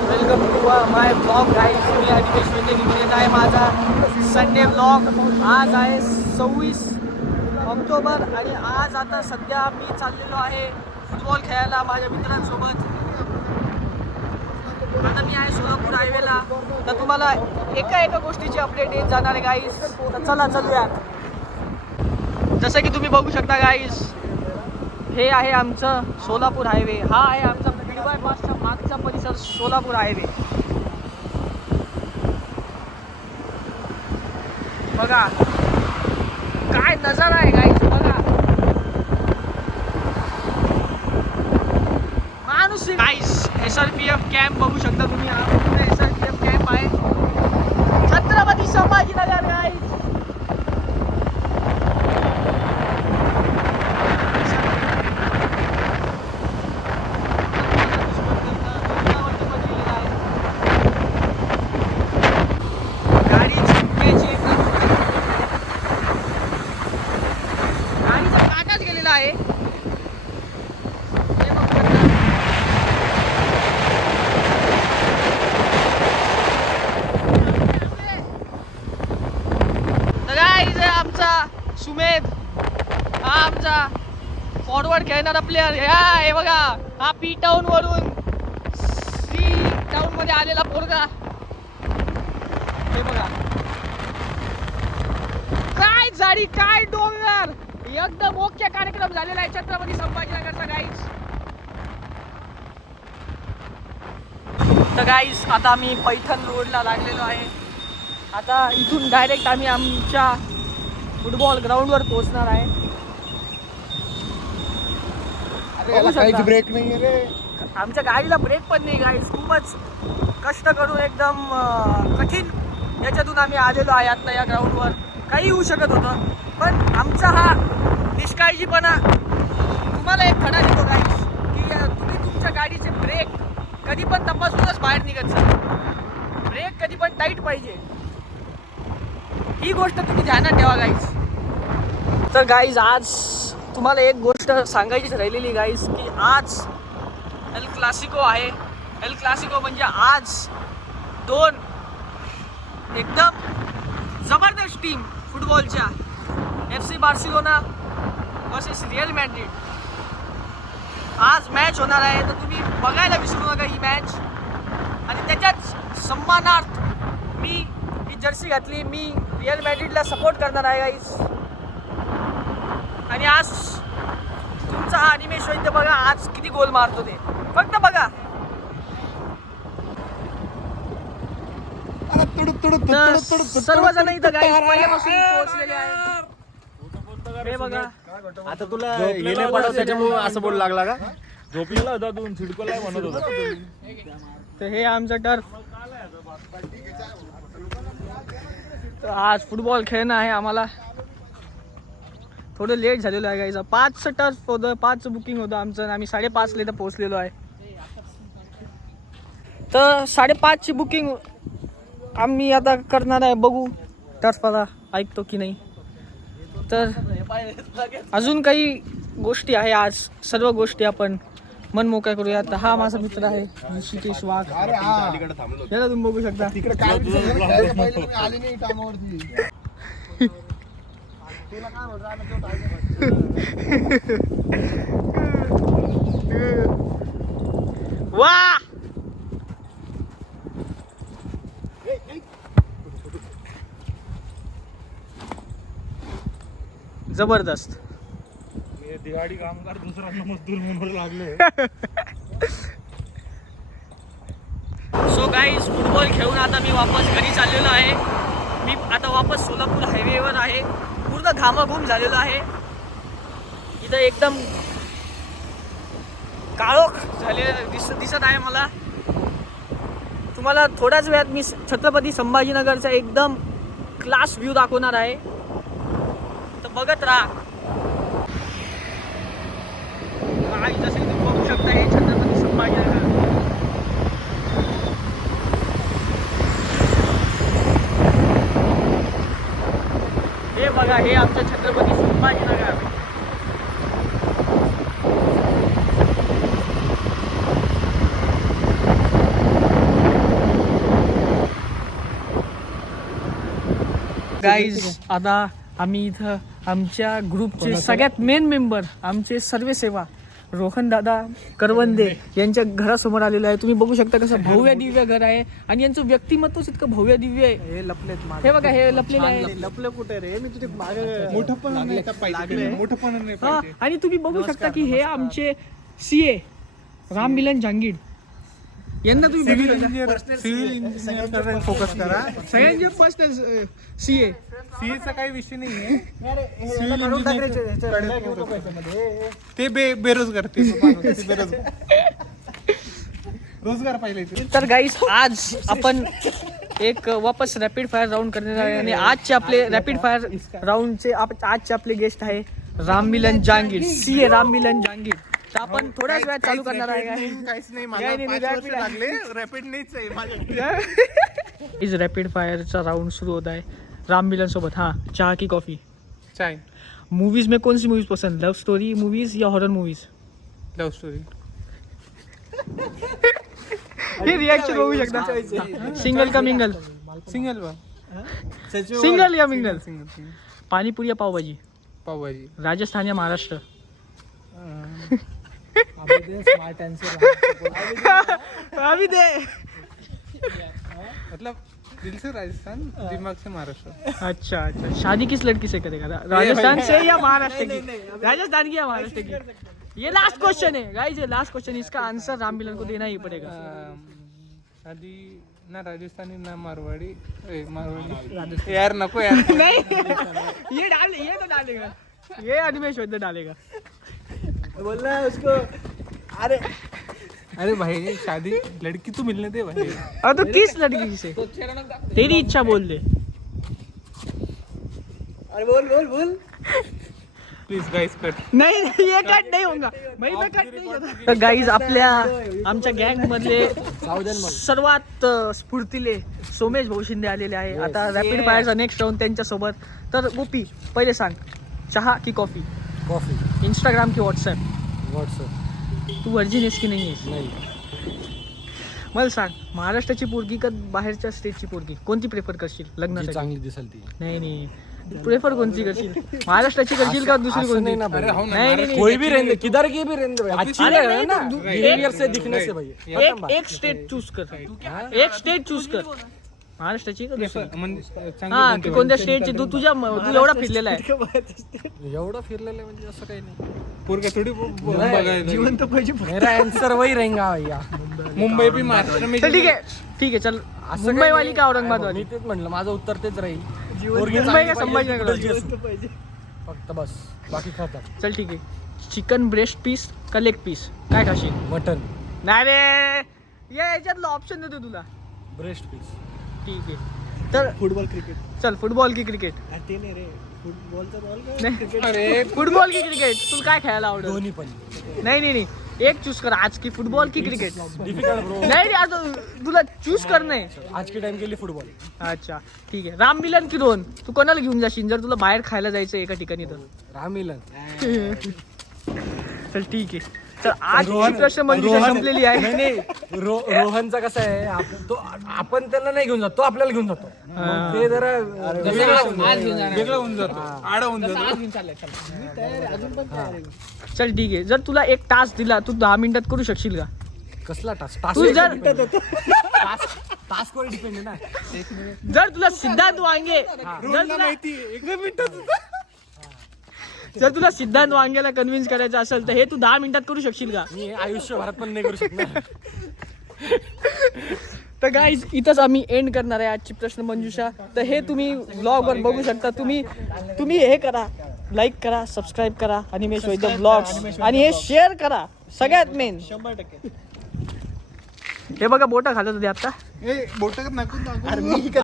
Welcome to my blog guys. मी अनिकेश घेतलेला आहे माझा संडे ब्लॉग. आज आहे 26 ऑक्टोबर आणि आज आता सध्या मी चाललेलो आहे फुटबॉल खेळायला माझ्या मित्रांसोबत. आता मी आहे सोलापूर हायवेला. तर तुम्हाला एका गोष्टीची अपडेट येत जाणार आहे गाईज. तर चला चालूया. जसं की तुम्ही बघू शकता गाईज, हे आहे आमचं सोलापूर हायवे. हा आहे आमचा बायपासच्या मागचा परिसर सोलापूर हायवे. बघा काय नजारा आहे गाईज. बघा माणूस गाईज. SRPF कॅम्प बघू शकता तुम्ही. हा SRPF कॅम्प आहे छत्रपती संभाजीनगर गाईज. आहे आमचा सुमेध. हा आमचा फॉरवर्ड खेळणारा प्लेअर. हे बघा, हा पी टाउन वरून सी टाउन मध्ये आलेला पोरगा. हे बघा काय झाडी, काय डोंगर. एकदम ओके कार्यक्रम झालेला आहे छत्रपती संभाजीनगरचा गाईज. तर गाईज आता आम्ही पैठण रोडला लागलेलो आहे. आता इथून डायरेक्ट आम्ही आमच्या फुटबॉल ग्राउंडवर पोहोचणार आहे. ब्रेक नाही रे. आमच्या गाडीला ब्रेक पण नाही गाईज. खूपच कष्ट करून एकदम कठीण याच्यातून आम्ही आलेलो आहे आता या ग्राउंडवर. काही होऊ शकत होतं पण आमचा हा निष्काळजीपणा तुम्हाला एक धडा देतो गाईज की तुम्ही तुमच्या गाडीचे ब्रेक कधी पण तपासूनच बाहेर निघत जा. ब्रेक कधी पण टाईट पाहिजे, ही गोष्ट तुम्ही ध्यानात ठेवा गाईज. तर गाईज आज तुम्हाला एक गोष्ट सांगायचीच राहिलेली गाईज की आज एल क्लासिको आहे. एल क्लासिको म्हणजे आज दोन एकदम जबरदस्त टीम फुटबॉलच्या FC Barcelona versus Real Madrid आज मॅच होणार आहे. तर तुम्ही बघायला विसरू नका ही मॅच. आणि त्याच्याच सन्मानार्थ मी ही जर्सी घातली. मी रिअल मॅड्रिडला सपोर्ट करणार आहे गाईज. आणि आज तुमचा हा अनिमेश वैद्य बघा आज किती गोल मारतो ते फक्त बघा. सर्वजण इथं गाईज पहिल्यापासून पोहोचलेले आहेत. हे बघा आता तुला येणे पडत त्याच्यामुळे असं बोलू लागला का? झोपलेला होता तू, छिडकोला म्हणत होता. तर हे आमचं टर्फ. तर आज फुटबॉल खेळणं आहे आम्हाला. थोडं लेट झालेलं आहे गाईज. 5चं टर्फ होतं, 5चं बुकिंग होतं आमचं आणि आम्ही 5:30ला इथं पोहोचलेलो आहे. तर 5:30ची बुकिंग आम्ही आता करणार आहे. बघू टर्फला ऐकतो की नाही. तर अजून काही गोष्टी आहे आज. सर्व गोष्टी आपण मन मोकळ्या करूया. तर हा माझा मित्र आहे ऋषिकेश वाघ. याला तुम्ही बघू शकता. वा जबरदस्त. दिवाळी कामगार दुसऱ्यांना मजदूर म्हणून लागले. सो गाईज फुटबॉल खेळून आता मी वापस घरी चाललेलो आहे. मी आता वापस सोलापूर हायवेवर आहे. पूर्ण घामाघूम झालेलो आहे. इथं एकदम काळोख झाले दिसत आहे मला. तुम्हाला थोड्याच वेळात मी छत्रपती संभाजीनगरचा एकदम क्लास व्ह्यू दाखवणार आहे. तर बघत राहा. जसे तुम्ही बघू शकता हे छत्रपती संभाजीनगर. हे बघा हे आमचं छत्रपती संभाजीनगर. गाईज आता आम्ही इथं आमच्या ग्रुपचे सगळ्यात मेन मेंबर आमचे सर्वेसेवा रोहन दादा करवंदे यांच्या घरासमोर आलेलं आहे. तुम्ही बघू शकता कसं भव्य दिव्य घर आहे आणि यांचं व्यक्तिमत्वच इतकं भव्य दिव्य आहे. हे लपलेत हे बघा हे लपलेले आहे. लपलं कुठे रे मी तुझे मोठं पण नाही पाहिजे मोठं पण नाही हा, पाहिजे. आणि तुम्ही बघू शकता की हे आमचे सीए राम मिलन जांगीड यांना तुम्ही सिव्हिल इंजिनियर फोकस करा. सगळ्यांचे फर्स्ट सीए सीएचा काही विषय नाहीये. ते बेरोजगार ते बेरोजगार रोजगार पाहिले ते. तर गाईस आज आपण एक वापस रॅपिड फायर राऊंड करणार आहे आणि आजचे आपले रॅपिड फायर राऊंडचे आजचे आपले गेस्ट आहे राम मिलन जांगीड सीए राम मिलन जांगीड. तर आपण थोड्याच वेळात चालू करणार आहे काहीच नाही मला काय नाही, 5 वर्ष rapid आहे. लागले. रॅपिड नाहीच आहे माझ्याकडे. इज रॅपिड फायरचा राउंड शुरू होता है राम मिलन सोबत. हाँ, चाय की कॉफी. चाय मूवीज में कौन सी मूवीज पसंद, लव स्टोरी मूवीज या हॉरर मूवीज? Love story. हे रिएक्शन बघू शकता. सिंगल का मिंगल? सिंगल बा सिंगल या मिंगल? सिंगल पाणीपुरी या पावभाजी? पावभाजी. राजस्थान या महाराष्ट्र? अभी दे. मतलब दिल से राजस्थान दिमाग से महाराष्ट्र. अच्छा अच्छा, शादी किस लड़की से करेगा, राजस्थान से या महाराष्ट्र की? राजस्थान की या महाराष्ट्र की? ये लास्ट क्वेश्चन है गाइस, ये लास्ट क्वेश्चन, इसका आंसर राम मिलन को देना ही पड़ेगा. शादी ना राजस्थानी ना मारवाड़ी. मारवाड़ी यार नको यार. नहीं ये तो डालेगा, ये अनिमेश वैद्य डालेगा. बोल रहा है उसको. अरे भाई शादी लड़की तो मिलने दे भाई. अब तो किस लड़की से? तेरी इच्छा बोल दे. अरे बोल प्लीज गाइस कट. नाही ये कट नाही होगा, मैं तो कट नहीं करता. तर गाईज आपल्या आमच्या गँग मधले सर्वात स्फूर्तिले सोमेश भाऊ शिंदे आलेले आहे. आता रॅपिड फायरचा नेक्स्ट राऊंड त्यांच्या सोबत. तर गोपी पहिले सांग, चहा की कॉफी? कॉफी. इंस्टाग्राम की व्हॉट्सॲप? व्हॉट्सअप. तू व्हर्जिन आहेस की नाही आहेस? नाही. मला सांग, महाराष्ट्राची पोरगी का बाहेरच्या स्टेटची पोरगी, कोणती प्रेफर करशील जी लग्नासाठी? चांगली दिसेल ती. नाही प्रेफर कोणती करशील, महाराष्ट्राची करशील का दुसरी असं कोणती? नाही ना भाई. अरे हो ना, नहीं, नहीं, कोई भी रहने, किधर की भी रहने भाई, अच्छी अरे रहे नहीं, ना तो बिहेवियर से दिखने से भाई. एक स्टेट चूज कर, एक स्टेट चूज कर. महाराष्ट्राची का दुसरी? हा, की कोणत्या स्टेटची? तू एवढा फिरलेला आहे. एवढं फिरलेलं म्हणजे असं काही नाही. पोरगा थोडी बघायला. जिवंत पाहिजे. मेरा आंसर वही रहेगा भैया. मुंबई भी महाराष्ट्र में. चल ठीक है चल. मुंबई वाली का औरंगाबाद वाली? मी तेच म्हणलं, माझं उत्तर तेच राहील. मुंबई का संभाजीनगर वाली? फक्त बस, बाकी खातात. चल ठीक आहे. चिकन ब्रेस्ट पीस का लेग पीस, काय खाशील? मटन. नाही रे, याच्यातलं ऑप्शन देतो तुला. Breast piece. ठीक आहे. तर फुटबॉल क्रिकेट. चल, फुटबॉल की क्रिकेट? ते नाही रे, फुटबॉलचा बॉल नाही, अरे फुटबॉल की क्रिकेट? तुला काय खेळायला आवडेल? दोन्ही पण. नाही एक चूज कर आज की, फुटबॉल की क्रिकेट? Difficult bro. नाही आता तुला चूज करणे. आज के टाइम के लिए फुटबॉल. अच्छा ठीक आहे. राम मिलन की रोहन, तू कोणाला घेऊन जाशील जर तुला बाहेर खायला जायचं एका ठिकाणी तर? राम मिलन. चल ठीक आहे. तर आज प्रश्न मंजुषा संपलेली आहे. नाही रोहनचा कसं आहे, आपण त्याला नाही घेऊन जातो, तो आपल्याला घेऊन जातो. मग ते जरा वेगळं होऊन जातो, आडा होऊन जातो. चल ठीक आहे. जर तुला एक टास्क दिला, तू 10 मिनिटात करू शकशील का? कसला टास्क? तू जर टास्क वर डिपेंड आहे ना. जर तुला सिद्धांत वांगे जर तुला सिद्धांत वांगेला कन्व्हिन्स करायचं असेल तर हे तू 10 मिनिटात करू शकशील का? मी आयुष्यभरात पण नाही करू शकणार. तर गाईज इथंच आम्ही एंड करणार आहे आजची प्रश्न मंजुषा. तर हे तुम्ही ब्लॉगवर बघू शकता. तुम्ही हे करा, लाईक करा, सबस्क्राईब करा अनिमेश वैद्य ब्लॉग्स, आणि हे शेअर करा. सगळ्यात मेन 100%. हे बघा बोटा खालत होते आता. बोट नको